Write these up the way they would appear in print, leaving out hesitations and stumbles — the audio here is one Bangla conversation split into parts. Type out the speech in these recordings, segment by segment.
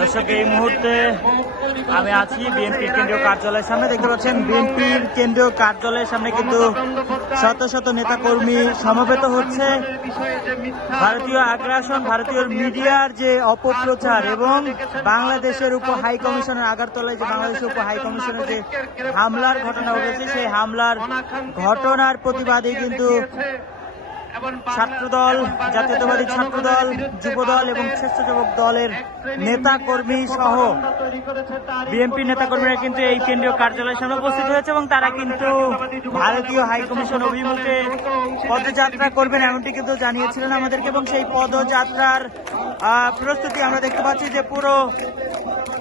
দর্শক, এই মুহূর্তে আমি আছি বিএনপির কেন্দ্রীয় কার্যালয়ের সামনে। দেখতে পাচ্ছেন বিএনপির কেন্দ্রীয় কার্যালয়ের সামনে কিন্তু শত শত নেতাকর্মী সমবেত হচ্ছে। ভারতীয় আগ্রাসন, ভারতীয় মিডিয়ার যে অপপ্রচার এবং বাংলাদেশের উপর হাই কমিশনের আগরতলায় যে বাংলাদেশের উপর হাই কমিশনের যে হামলার ঘটনা ঘটেছে, সেই হামলার ঘটনার প্রতিবাদে কিন্তু ছাত্রদল, জাতীয়তাবাদী ছাত্রদল, যুবদল এবং স্বেচ্ছাসেবক দলের নেতাকর্মী সহ বিএনপি নেতাকর্মীরা কিন্তু এই কেন্দ্রীয় কার্যালয়ের সামনে উপস্থিত হয়েছে এবং তারা কিন্তু ভারতীয় হাইকমিশন অভিমুখে পদযাত্রা করবেন এমনটি কিন্তু জানিয়েছিলেন আমাদেরকে। এবং সেই পদযাত্রার প্রস্তুতি আমরা দেখতে পাচ্ছি যে পুরো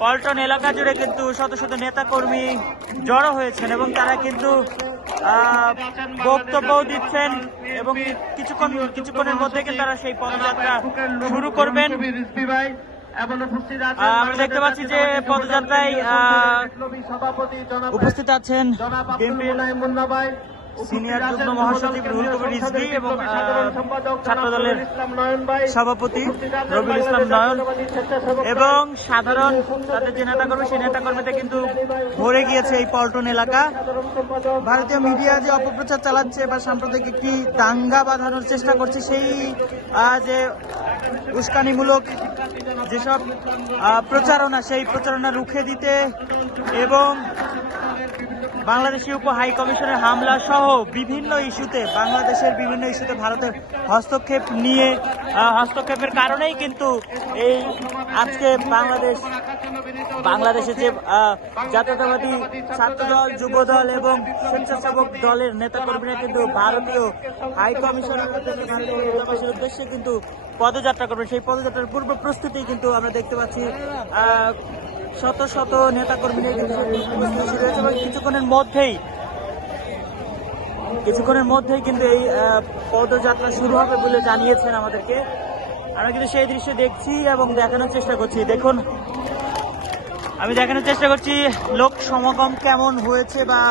পল্টন এলাকা জুড়ে কিন্তু শত শত নেতাকর্মী জড়ো হয়েছেন এবং তারা কিন্তু বক্তব্য দিচ্ছেন এবং কিছুক্ষণের মধ্যে কিন্তু তারা সেই পদযাত্রা শুরু করবেন। আমরা দেখতে পাচ্ছি যে পদযাত্রায় উপস্থিত আছেন বিএনপির সিনিয়র যুগ্ম মহাসচিব রুহুল কবির রিজভী এবং ছাত্রদলের সভাপতি রবিউল ইসলাম নয়ন এবং সাধারণ তাদের যে নেতাকর্মী, সেই নেতাকর্মীতে কিন্তু ভরে গিয়েছে এই পল্টন এলাকা। ভারতীয় মিডিয়া যে অপপ্রচার চালাচ্ছে বা সাম্প্রদায়িক একটি দাঙ্গা বাঁধানোর চেষ্টা করছে, সেই যে উস্কানিমূলক যেসব প্রচারণা, সেই প্রচারণা রুখে দিতে এবং বাংলাদেশের উপর হাই কমিশনের হামলা সহ বিভিন্ন ইস্যুতে, বাংলাদেশের বিভিন্ন ইস্যুতে ভারতের হস্তক্ষেপের কারণেই কিন্তু এই আজকে বাংলাদেশের যে জাতীয়তাবাদী ছাত্রদল, যুবদল এবং স্বেচ্ছাসেবক দলের নেতাকর্মীরা কিন্তু ভারতীয় হাই কমিশনের উদ্দেশ্যে কিন্তু পদযাত্রা করবেন। সেই পদযাত্রার পূর্ব প্রস্তুতি কিন্তু আমরা দেখতে পাচ্ছি শত শত নেতাকর্মীরা রয়েছে এবং কিছুক্ষণের মধ্যেই কিন্তু এই পদযাত্রা শুরু হবে বলে জানিয়েছেন আমাদেরকে। আমরা কিন্তু সেই দৃশ্য দেখছি এবং দেখানোর চেষ্টা করছি। দেখুন, আমি দেখানোর চেষ্টা করছি লোক সমাগম কেমন হয়েছে বা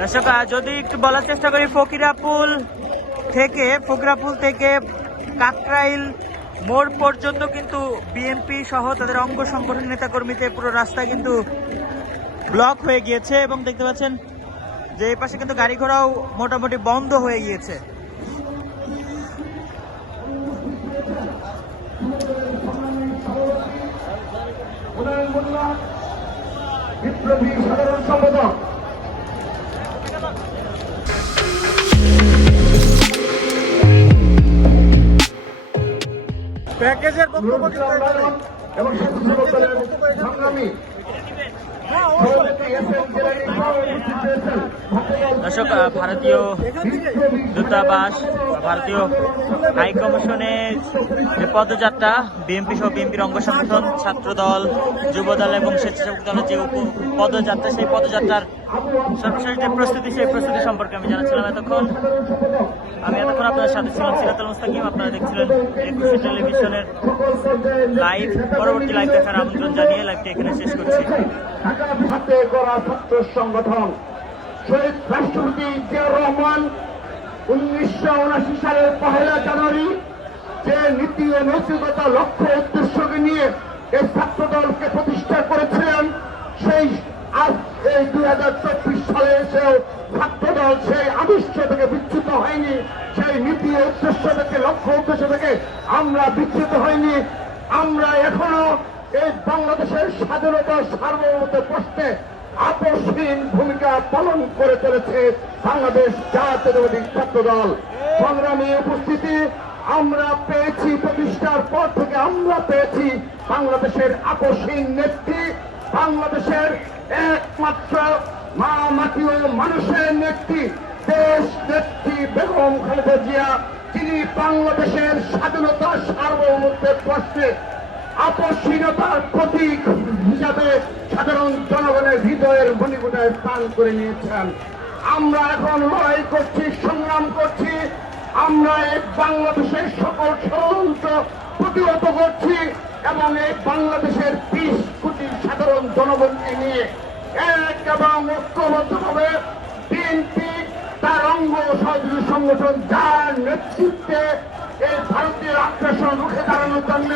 দর্শক, যদি একটু বলার চেষ্টা করি, ফকিরাপুল থেকে কাকরাইল মোড় পর্যন্ত কিন্তু বিএনপি সহ তাদের অঙ্গ সংগঠন নেতাকর্মীদের পুরো রাস্তা কিন্তু ব্লক হয়ে গিয়েছে এবং দেখতে পাচ্ছেন যে এই পাশে কিন্তু গাড়ি ঘোড়াও মোটামুটি বন্ধ হয়ে গিয়েছে। বিপ্লবী সাধারণ সম্পাদক প্যাকেজের বক্তব্য এবং স্বেচ্ছাসেবক দলের সংগ্রামী দর্শক, ভারতীয় দূতাবাস, ভারতীয় হাই কমিশনের যে পদযাত্রা, বিএনপি সহ বিএনপির অঙ্গ সংগঠন, ছাত্রদল, যুবদল এবং স্বেচ্ছাসেবক দলের যে পদযাত্রা, সেই পদযাত্রার সর্বশেষ যে প্রস্তুতি, সেই প্রস্তুতি সম্পর্কে আমি জানাচ্ছিলাম এতক্ষণ আপনাদের সাথে ছিলাম সিরাতুল মুস্তাকিম। আপনারা দেখছিলেন একুশে টেলিভিশনের লাইভ। পরবর্তী লাইভ দেখার আমন্ত্রণ জানিয়ে লাইভটি এখানে শেষ করছি। হাতে গড়া ছাত্র সংগঠন শহীদ রাষ্ট্রপতি জিয়াউর রহমান 1979 সালের 1 জানুয়ারি যে নীতি ও নৈতিকতা লক্ষ্য উদ্দেশ্যকে নিয়ে এই ছাত্র দলকে প্রতিষ্ঠা করেছিলেন, সেই আজ এই 2024 সালে এসেও ছাত্র দল সেই আদর্শ থেকে বিচ্যুত হয়নি, সেই নীতি ও উদ্দেশ্য থেকে, লক্ষ্য উদ্দেশ্য থেকে আমরা বিচ্যুত হয়নি। আমরা এখনো এই বাংলাদেশের স্বাধীনতা সার্বভৌমত্ব প্রশ্নে আপোষহীন ভূমিকা পালন করে চলেছে বাংলাদেশ জাতীয়তাবাদী ছাত্র দল। সংগ্রামী উপস্থিতি, আমরা পেয়েছি প্রতিষ্ঠার পর থেকে আমরা পেয়েছি বাংলাদেশের আপোষহীন নেত্রী, বাংলাদেশের একমাত্র মা মাটি ও মানুষের নেত্রী, দেশ নেত্রী বেগম খালেদা জিয়া, যিনি বাংলাদেশের স্বাধীনতা সার্বভৌমত্বের প্রশ্নে আপোষহীনতার প্রতীক হিসাবে সাধারণ জনগণের হৃদয়ের মণিকূটায় স্থান করে নিয়েছেন। আমরা এখন লড়াই করছি, সংগ্রাম করছি, আমরা এই বাংলাদেশের সকল ষড়যন্ত্র প্রতিহত করছি। এবং এই বাংলাদেশের 20 কোটি সাধারণ জনগণকে নিয়ে এক এবং ঐক্যবদ্ধভাবে বিএনপি তার অঙ্গ সহযোগী সংগঠন যার নেতৃত্বে এই ভারতীয় আগ্রাসন রুখে দাঁড়ানোর জন্য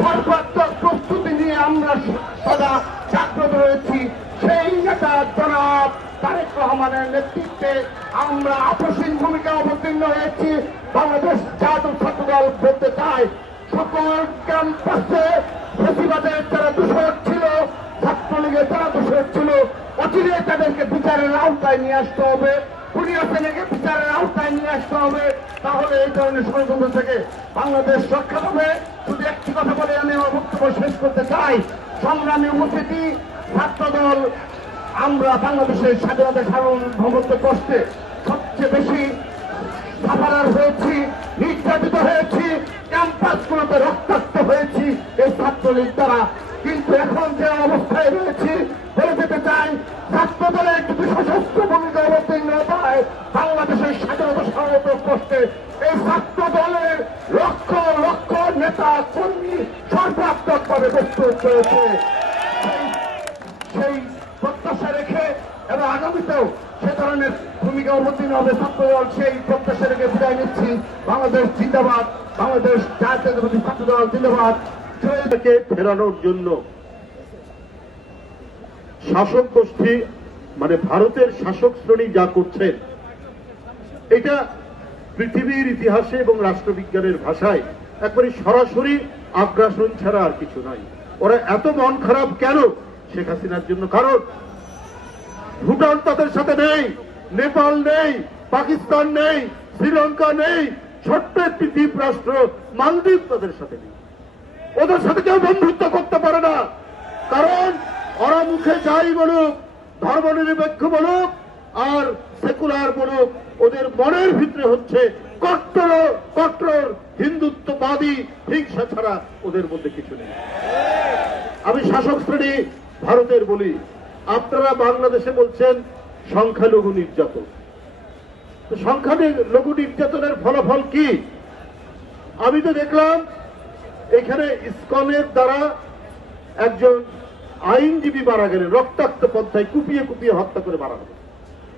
সর্বাত্মক প্রস্তুতি নিয়ে আমরা সদা জাগ্রত হয়েছি। সেই নেতা জনাব তারেক রহমানের নেতৃত্বে আমরা আপসীন ভূমিকা অবতীর্ণ হয়েছি। বাংলাদেশ জাতীয় ছাত্রদল বলতে চাই, সকল ক্যাম্পাসে ফেসিবাদের যারা দূষক ছিল, ছাত্রলীগের যারা দূষক ছিল, অচিরে তাদেরকে বিচারের আওতায় নিয়ে আসতে হবে। পুলিশ সেনাকে বিচারের আওতায় নিয়ে আসতে হবে, তাহলে এই ধরনের ষড়যন্ত্র থেকে বাংলাদেশ রক্ষা পাবে। শুধু একটি কথা বলে আমি আমার বক্তব্য শেষ করতে চাই। সংগ্রামী উপস্থিতি, ছাত্রদল আমরা বাংলাদেশের স্বাধীনতা সার্বভৌমত্ব কষ্টে সবচেয়ে বেশি সাফারার হয়েছি, নির্যাতিত হয়েছি, ক্যাম্পাসগুলোতে রক্তাক্ত হয়েছি এই ছাত্রলীগ দ্বারা। কিন্তু এখন যে অবস্থায় রয়েছি বলে যেতে চাই, ছাত্রদলের যদি সশস্ত্র ভূমিকা অবতীর্ণ হয় বাংলাদেশের স্বাধীনতা সার্বভৌমত্ব কষ্টে এই ছাত্রদলের লক্ষ লক্ষ নেতা কর্মী সর্বাত্মকভাবে প্রস্তুত হয়েছে। সেই প্রত্যাশা রেখে এবং আগামীতেও সে ধরনের ভূমিকা অবতীর্ণ হবে ছাত্রদল, সেই প্রত্যাশা রেখে বিদায় নিচ্ছি। বাংলাদেশ জিন্দাবাদ, বাংলাদেশ জাতীয়তাবাদী ছাত্রদল জিন্দাবাদ। থেকে ফেরানোর জন্য শাসক গোষ্ঠী মানে ভারতের শাসক শ্রেণী যা করছেন, এটা পৃথিবীর ইতিহাসে এবং রাষ্ট্রবিজ্ঞানের ভাষায় একবারে সরাসরি আগ্রাসন ছাড়া আর কিছু নাই। ওরা এত মন খারাপ কেন শেখ হাসিনার জন্য? কারণ ভুটান তাদের সাথে নেই, নেপাল নেই, পাকিস্তান নেই, শ্রীলঙ্কা নেই, ছোট্ট একটি দ্বীপ রাষ্ট্র মালদ্বীপ তাদের সাথে নেই। ওদের সাথে কেউ বন্ধুত্ব করতে পারে না, কারণ ওরা মুখে যাই বলুক, ধর্মনিরপেক্ষ বলুক আর সেকুলার বলুক, ওদের মনের ভিতরে হচ্ছে কট্টর হিন্দুত্ববাদী হিংসা ছাড়া ওদের মধ্যে কিছু নেই। আমি শাসক শ্রেণী ভারতের বলি, আপনারা বাংলাদেশে বলছেন সংখ্যালঘু নির্যাতন। সংখ্যালঘু নির্যাতনের ফলাফল কি? আমি তো দেখলাম এখানে ইসকনের দ্বারা একজন আইনজীবী মারা গেলেন, রক্তাক্ত পন্থায় কুপিয়ে কুপিয়ে হত্যা করে মারা গেল,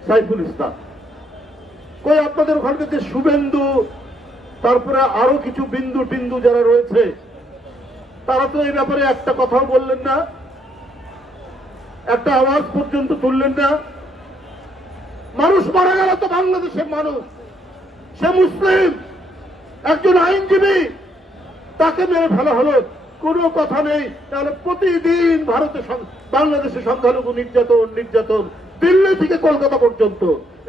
সাইফুল ইসলাম। কই আপনাদের ওখান থেকে শুভেন্দু, তারপরে আরো কিছু বিন্দু টিন্দু যারা রয়েছে, তারা তো এই ব্যাপারে একটা কথাও বললেন না, একটা আওয়াজ পর্যন্ত তুললেন না। মানুষ মারা গেল তো বাংলাদেশের মানুষ, সে মুসলিম, একজন আইনজীবী, তাকে মেরে ফেলা হলো, কোনো কথা নেই। তাহলে প্রতিদিন বাংলাদেশে সংখ্যালঘু নির্যাতন দিল্লি থেকে কলকাতা পর্যন্ত,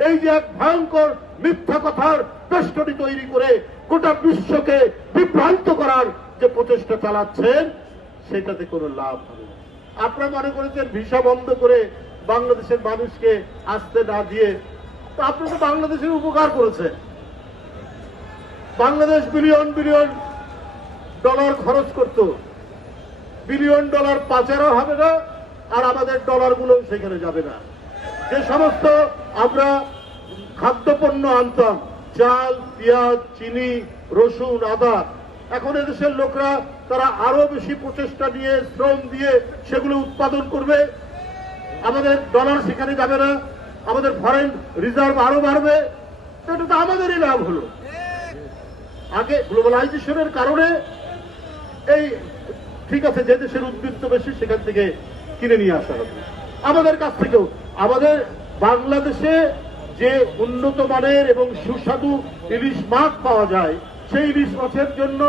এই যে এক ভয়ঙ্কর মিথ্যা কথার বেষ্টনী তৈরি করে গোটা বিশ্বকে বিভ্রান্ত করার যে প্রচেষ্টা চালাচ্ছেন, সেটাতে কোনো লাভ হবে না। আপনারা মনে করেছেন ভিসা বন্ধ করে বাংলাদেশের মানুষকে আসতে না দিয়ে, তো আপনারা তো বাংলাদেশের উপকার করেছেন। বাংলাদেশ বিলিয়ন বিলিয়ন ডলার খরচ করত, বিলিয়ন ডলার পাচারও হবে না, আর আমাদের ডলারগুলো সেখানে যাবে না। যে সমস্ত আমরা খাদ্যপণ্য আনতাম, চাল, পেঁয়াজ, চিনি, রসুন, আদা, এখন এদেশের লোকরা তারা আরো বেশি প্রচেষ্টা নিয়ে, শ্রম দিয়ে সেগুলো উৎপাদন করবে, আমাদের ডলার সেখানে যাবে না, আমাদের ফরেন রিজার্ভ আরো বাড়বে। এটা তো আমাদেরই লাভ হলো। আগে গ্লোবালাইজেশনের কারণে এই ঠিক আছে, যে দেশের উদ্বৃত্ত বেশি সেখান থেকে কিনে নিয়ে আসা হবে আমাদের কাছ থেকেও। আমাদের বাংলাদেশে যে উন্নত মানের এবং সুস্বাদু ইলিশ মাছ পাওয়া যায়, সেই ইলিশ মাছের জন্য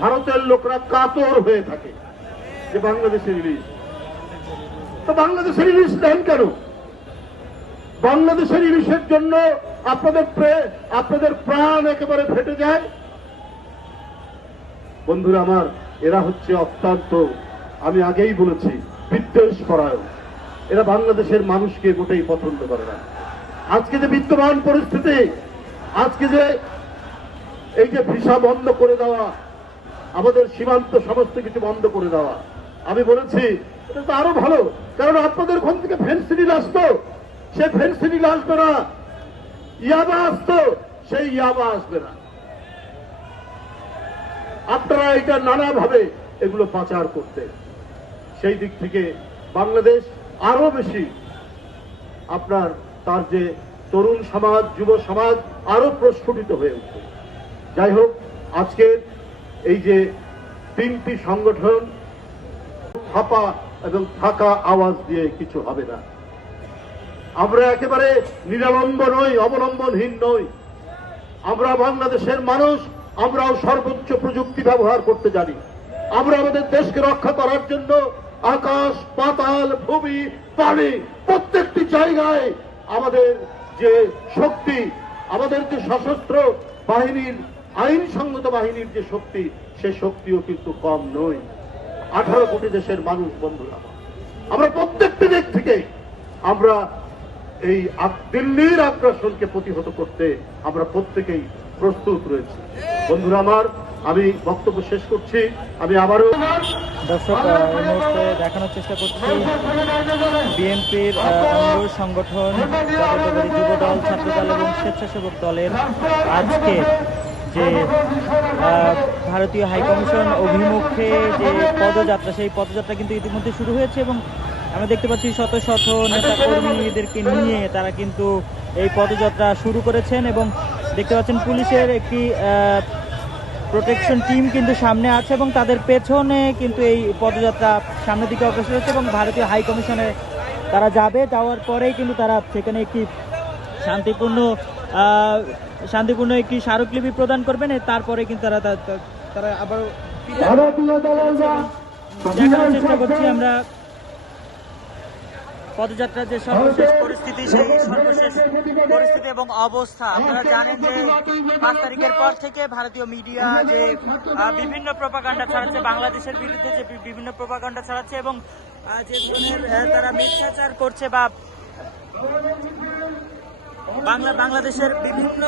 ভারতের লোকরা কাতর হয়ে থাকে যে বাংলাদেশের ইলিশ। তো বাংলাদেশের ইলিশ দেন কেন? বাংলাদেশের ইলিশের জন্য আপনাদের প্রাণ একেবারে ফেটে যায়। বন্ধুরা আমার, এরা হচ্ছে অত্যন্ত, আমি আগেই বলেছি, বিদ্বেষ পরায়ণ। এরা বাংলাদেশের মানুষকে মোটেই পছন্দ করে না। আজকে যে বিদ্যমান পরিস্থিতি, আজকে যে এই যে ভিসা বন্ধ করে দেওয়া, আমাদের সীমান্ত সমস্ত কিছু বন্ধ করে দেওয়া, আমি বলেছি এটা তো আরো ভালো, কারণ আপনাদের ওখান থেকে ফেন্সিডিল আসতো, সে ফেন্সিডিল আসবে না। ইয়াবা আসতো, সেই ইয়াবা আসবে না। আপনারা এটা নানাভাবে এগুলো পাচার করতে। সেই দিক থেকে বাংলাদেশ আরো বেশি আপনার তার যে তরুণ সমাজ, যুব সমাজ আরো প্রস্ফুটিত হয়ে উঠবে। যাই হোক, আজকের এই যে তিনটি সংগঠন ফাঁপা এবং ফাঁকা আওয়াজ দিয়ে কিছু হবে না। আমরা একেবারে নিরালম্ব নই, অবলম্বনহীন নই। আমরা বাংলাদেশের মানুষ, আমরাও সর্বোচ্চ প্রযুক্তি ব্যবহার করতে জানি। আমরা আমাদের দেশকে রক্ষা করার জন্য আকাশ, পাতাল, ভূমি, পানি প্রত্যেকটি জায়গায় আমাদের যে শক্তি, আমাদের যে সশস্ত্র বাহিনীর, আইনসঙ্গত বাহিনীর যে শক্তি, সে শক্তিও কিন্তু কম নয়। 18 কোটি দেশের মানুষ বন্ধুরা, আমরা প্রত্যেকটি দিক থেকে আমরা এই দিল্লির আগ্রাসনকে প্রতিহত করতে আমরা প্রত্যেকেই প্রস্তুত রয়েছি। বন্ধুরা আমার, আমি বক্তব্য শেষ করছি। আমি আবারও দর্শক এই মুহূর্তে দেখানোর চেষ্টা করছি বিএনপির অঙ্গ সংগঠন জাতীয়তাবাদী যুবদল, ছাত্রদল এবং স্বেচ্ছাসেবক দলের আজকে যে ভারতীয় হাইকমিশন অভিমুখে যে পদযাত্রা, সেই পদযাত্রা কিন্তু ইতিমধ্যে শুরু হয়েছে এবং আমরা দেখতে পাচ্ছি শত শত নেতা কর্মীদেরকে নিয়ে তারা কিন্তু এই পদযাত্রা শুরু করেছেন এবং দেখতে পাচ্ছেন পুলিশের একটি প্রোটেকশন টিম কিন্তু সামনে আছে এবং তাদের পেছনে কিন্তু এই পদযাত্রা সামনের দিকে অগ্রসর হচ্ছে এবং ভারতীয় হাই কমিশনে তারা যাবে। যাওয়ার পরেই কিন্তু তারা সেখানে একটি শান্তিপূর্ণ একটি স্মারকলিপি প্রদান করবেন। তারপরে কিন্তু তারা আবারও দেখানোর চেষ্টা করছি আমরা পদযাত্রার যে সর্বশেষ পরিস্থিতি, সেই সর্বশেষ পরিস্থিতি এবং অবস্থা। আপনারা জানেন যে 5 তারিখের পর থেকে ভারতীয় মিডিয়া যে বিভিন্ন প্রপাগান্ডা ছড়াচ্ছে, বাংলাদেশের বিরুদ্ধে যে বিভিন্ন প্রপাগান্ডা ছড়াচ্ছে এবং যে ধরনের তারা মিথ্যাচার করছে বা বাংলাদেশের বিভিন্ন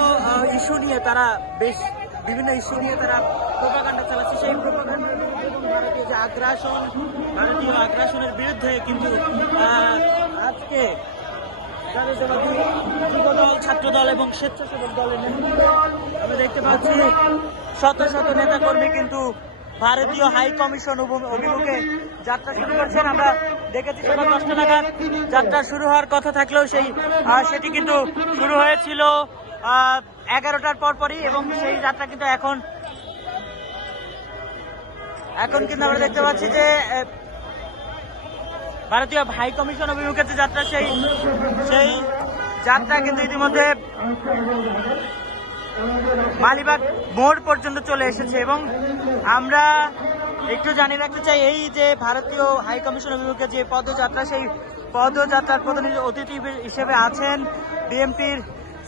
ইস্যু নিয়ে তারা বিভিন্ন ইস্যু নিয়ে তারা প্রপাগান্ডা চালাচ্ছে, সেই প্রপাগান্ডার বিরুদ্ধে এবং ভারতীয় আগ্রাসনের বিরুদ্ধে কিন্তু আজকে জাতীয়তাবাদী যুবদল, ছাত্রদল এবং স্বেচ্ছাসেবক দলের নেতৃত্বে আমরা দেখতে পাচ্ছি শত শত নেতাকর্মী কিন্তু ভারতীয় হাই কমিশন অভিমুখে যাত্রা শুরু করছেন। আমরা দেখেছি সকাল 10টা নাগাদ যাত্রা শুরু হওয়ার কথা থাকলেও সেটি কিন্তু শুরু হয়েছিল 11টার পরপরই এবং সেই যাত্রা কিন্তু এখন কিন্তু আমরা দেখতে পাচ্ছি যে ভারতীয় হাই কমিশন অভিমুখে যে যাত্রা, সেই যাত্রা কিন্তু ইতিমধ্যে মালিবাগ মোড় পর্যন্ত চলে এসেছে এবং আমরা একটু জানিয়ে রাখতে চাই, এই যে ভারতীয় হাই কমিশন অভিমুখে যে পদযাত্রা, সেই পদযাত্রার প্রধান অতিথি হিসেবে আছেন বিএনপির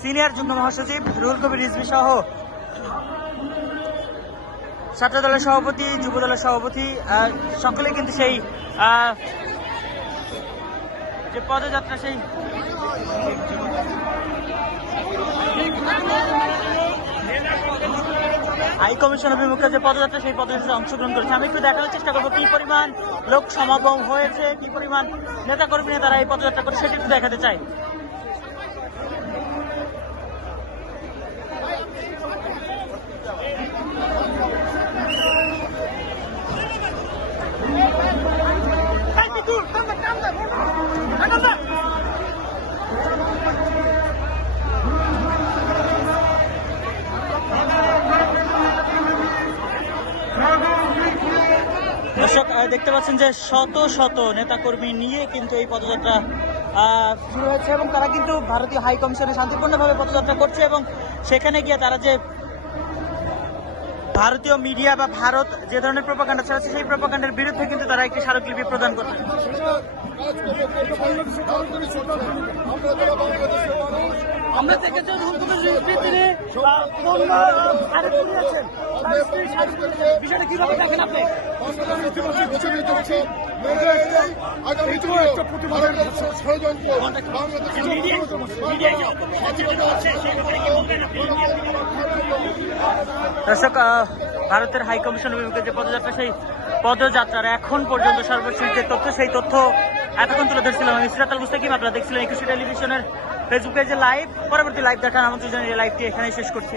সিনিয়র যুগ্ম মহাসচিব রুহুল কবির রিজভী সহ ছাত্র দলের সভাপতি, যুব দলের সভাপতি, সকলে কিন্তু সেই যে পদযাত্রা, সেই হাই কমিশন অভিমুখে যে পদযাত্রা, সেই পদযাত্রায় অংশগ্রহণ করেছে। আমি একটু দেখানোর চেষ্টা করবো কি পরিমাণ লোক সমাগম হয়েছে, কি পরিমাণ নেতাকর্মী নিয়ে তারা এই পদযাত্রা করে, সেটি একটু দেখাতে চাই। দর্শক দেখতে পাচ্ছেন যে শত শত নেতাকর্মী নিয়ে কিন্তু এই পদযাত্রা শুরু হয়েছে এবং তারা কিন্তু ভারতীয় হাই কমিশনে শান্তিপূর্ণভাবে পদযাত্রা করছে এবং সেখানে গিয়ে তারা যে ভারতীয় মিডিয়া বা ভারত যে ধরনের প্রপাগান্ডা চালাচ্ছে, সেই প্রপাগান্ডার বিরুদ্ধে কিন্তু তারা একটি স্মারকলিপি প্রদান করছে। আমরা দেখেছি রুহুল কবির রিজভী তিনি বিষয়টা কিভাবে দেখেন আপনি? দর্শক, ভারতের হাই কমিশন অভিমুখে যে পদযাত্রা, সেই পদযাত্রার এখন পর্যন্ত সর্বশেষ যে তথ্য, সেই তথ্য এতক্ষণ তুলে ধরছিলাম আমি সিরাত আল মুস্তাকিম। আপনারা দেখছিলেন 21 টেলিভিশনের ফেসবুক পেজে লাইভ। পরবর্তী লাইভ দেখার আমন্ত্রণ জানিয়ে লাইভটি এখানেই শেষ করছি।